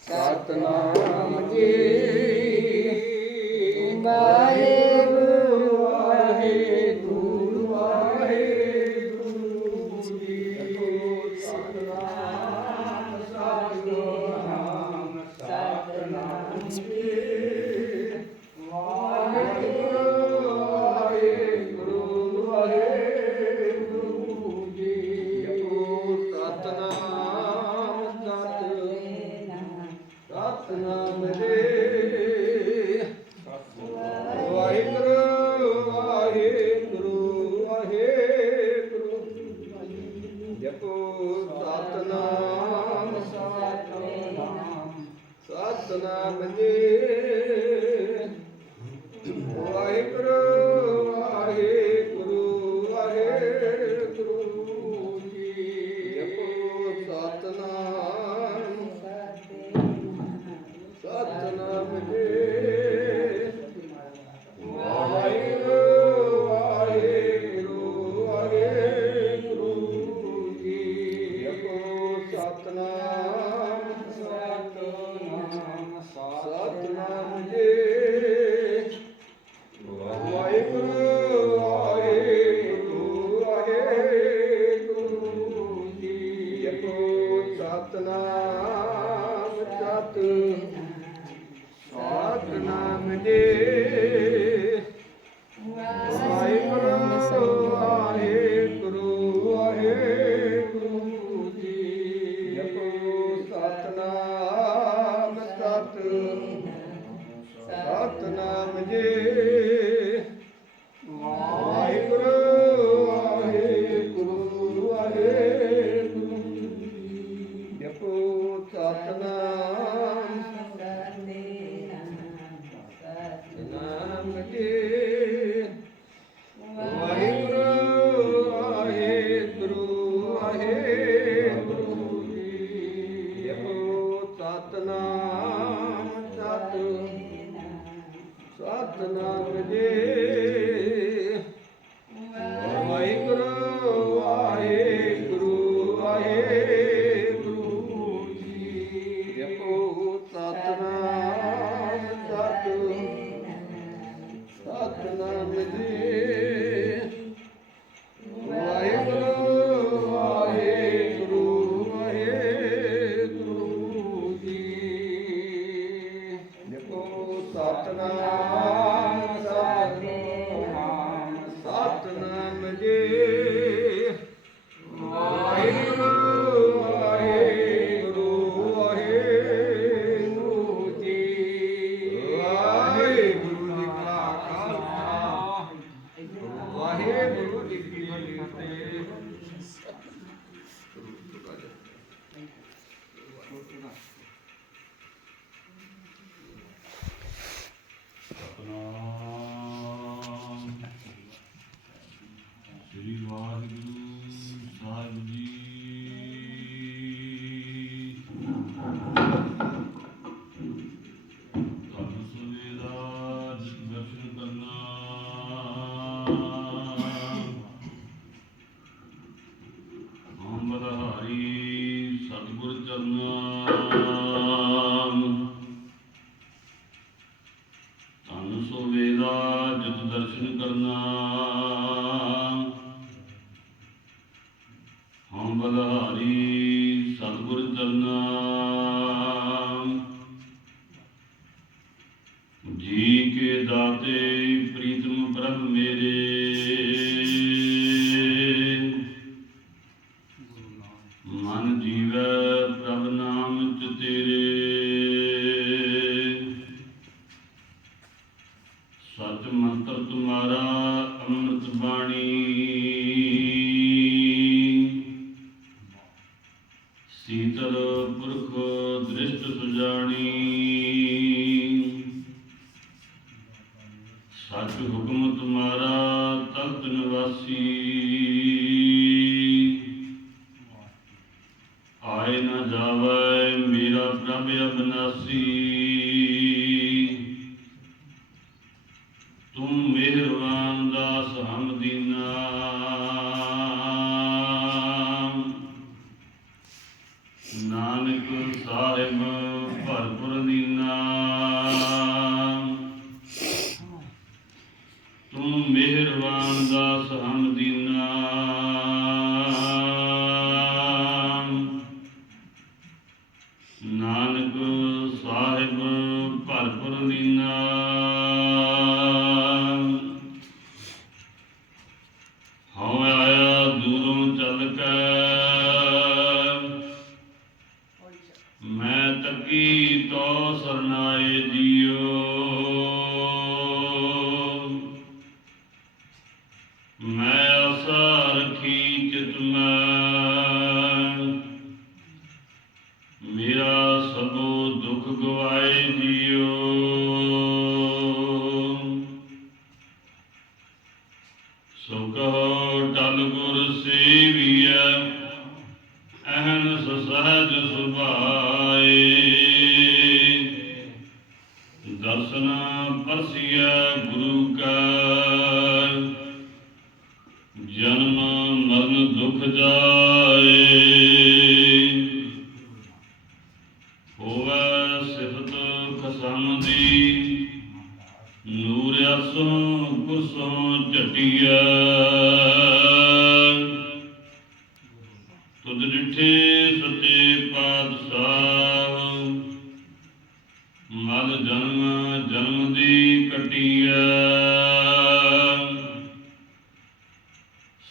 ਸਤਨਾਮ। ਜੀ। ਬਾ आहे ਦਾਤੇ ਪ੍ਰੀਤਮ ਪ੍ਰਭ ਮੇਰੇ। ਮਨ ਜੀਵ ਪ੍ਰਭ ਨਾਮ ਚ ਤੇਰੇ। ਸਤ ਮੰਤਰ ਤੁਮਾਰਾ ਅੰਮ੍ਰਿਤ ਬਾਣੀ। ਸੀਤਲ ਪੁਰਖ ਦ੍ਰਿਸ਼ਟ ਸੁਜਾਣੀ। ਸਚ ਹੁਕਮ ਤੁਮਾਰਾ ਤਲਤ ਨਿਵਾਸੀ। ਕਹੋ ਟਲ ਗੁਰ ਸੇਵੀਐ, ਅਹਨ ਸਹਜ ਸੁਭਾਏ। ਦਰਸ਼ਨ ਪਰਸਿਆ ਗੁਰੂ ਕਾ, ਜਨਮ ਮਰਨ ਦੁਖ ਜਾਏ। ਹੋਵੇ ਸਿਫਤ ਖਸਮ ਦੀ ਨੂਰ ਅਸੋਂ ਗੁਰਸੋਂ ਝਟਿਆ। ਤੁਧ ਡਿਠੇ ਸੱਚੇ ਪਾਤਸ਼ਾਹ। ਮਲ ਜਨਮ ਜਨਮ ਦੀ ਕਟਿਆ।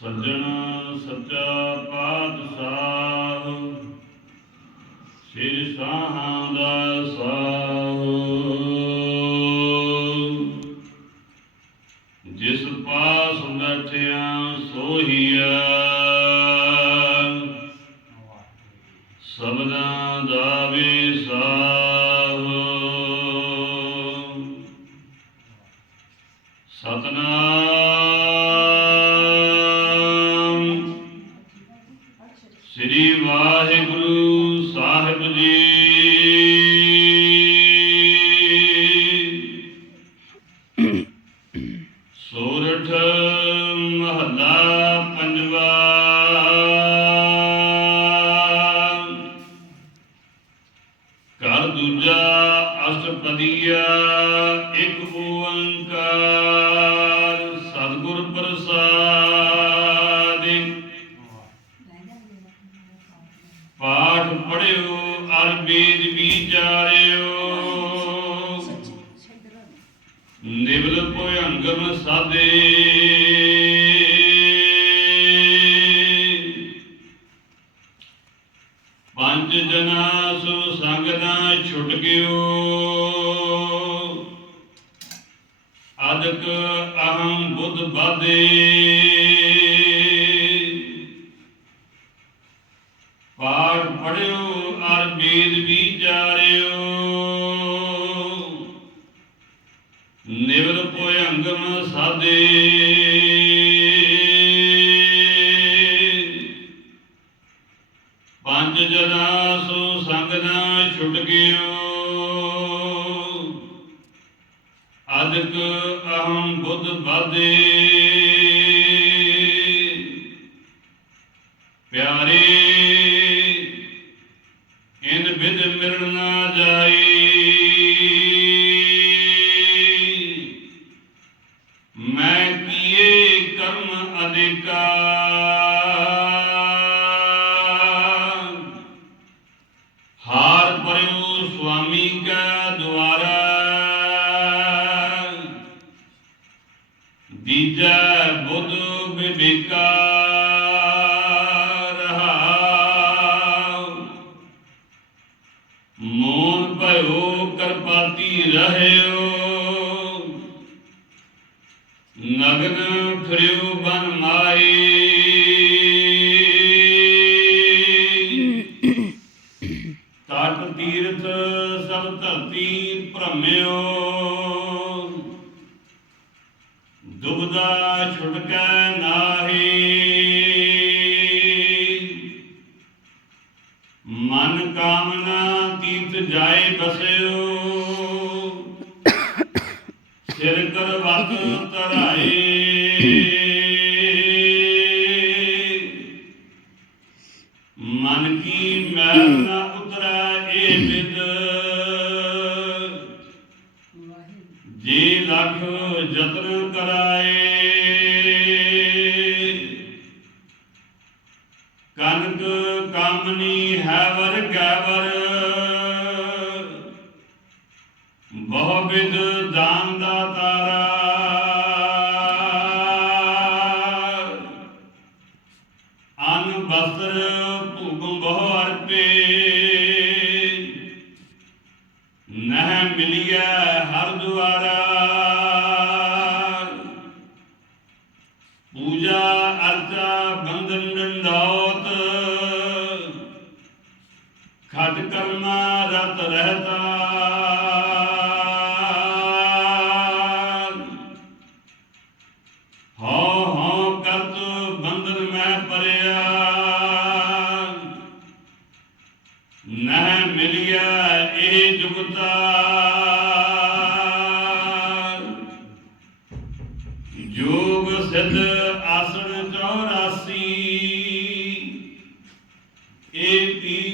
ਸੱਜਣ ਸੱਚਾ ਪਾਤਸ਼ਾਹ। ਸਿਰ ਸਾਹਾਂ ਦਾ ਸਾਹ ਸ੍ਰੀ ਵਾਹਿਗੁਰੂ ਸਾਹਿਬ ਜੀ। ਸੋਰਠ ਮਹੱਲਾ ਪੰਜਵਾ। ਘਰ ਦੂਜਾ ਅਸ਼ਟਪਦੀਆ ਇੱਕ ਓੰਕਾਰ। ਸਤਿਗੁਰ ਪ੍ਰਸਾਦਿ ਭੋਯੰਗਮ ਪੰਜ ਜਨਾ ਸੋ ਸੰਗ ਨਾ ਛੁਟ ਗਿਓ। ਅਦਕ ਅਹੰ ਬੁੱਧ ਬਾਦੇ। ਅਦਕ ਅਹੰ ਬੁੱਧ ਬਾਦੇ ਪਿਆਰੇ, ਇਨ ਬਿਦ ਮਿਲਣ ਨਾ ਜਾਈ ਮੈਂ ਕੀਏ ਕਰਮ ਅਧਿਕਾਰ ਹਾਰ ਪਰਿਓ ਸੁਆਮੀ ਕਾ। ਮਨ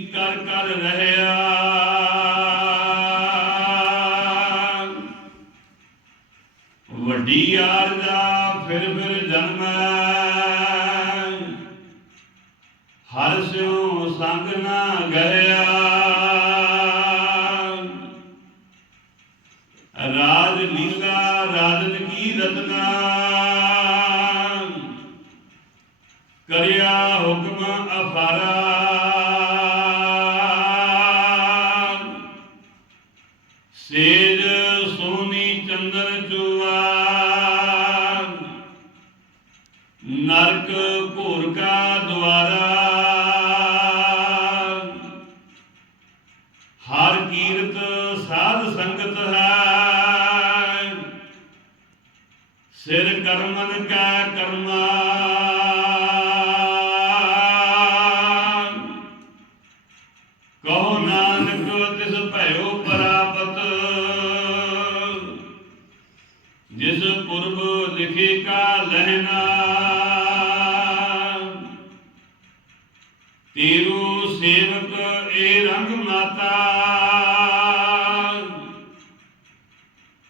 ਕਰ ਕਰ ਰਹਿਆ। ਵੱਡੀ ਦਾ ਫਿਰ ਫਿਰ ਜਨਮੈ ਹਰ ਸਿਉ ਸੰਗ ਨਾ ਗਇਆ ਰਾਜ ਲੀਲਾ ਰਾਜਨ ਕੀ ਰਤਨਾ। ਕਰਿਆ ਹੁਕਮ ਅਫਾਰਾ। ਕਾ ਕਰਮਾ ਕਹੋ ਨਾਨਕ, ਤਿਸ ਭਇਓ ਪ੍ਰਾਪਤ। ਜਿਸ ਪੁਰਬ ਲਿਖੇ ਕਾ ਲਹਿਣਾ। ਤੇਰੂ ਸੇਵਕ ਏ ਰੰਗ ਮਾਤਾ।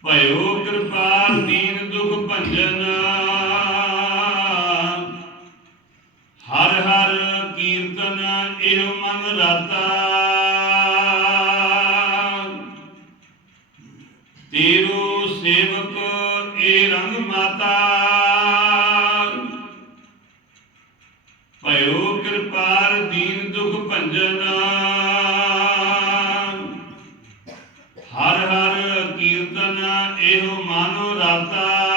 ਭਇਓ ਕਿਰਪਾਲ ਦੀਨ ਦੁਖ ਭੰਜਨ। ਮਨ ਤੇਰੂ ਸੇਵਕ ਏ ਰੰਗ ਮਾਤਾ। ਭਇਓ ਕਿਰਪਾਰ ਦੀਨ ਦੁਖ ਭੰਜਨ। ਹਰ ਹਰ ਕੀਰਤਨ ਇਹੋ ਮਾਨੋ ਰਾਤਾ।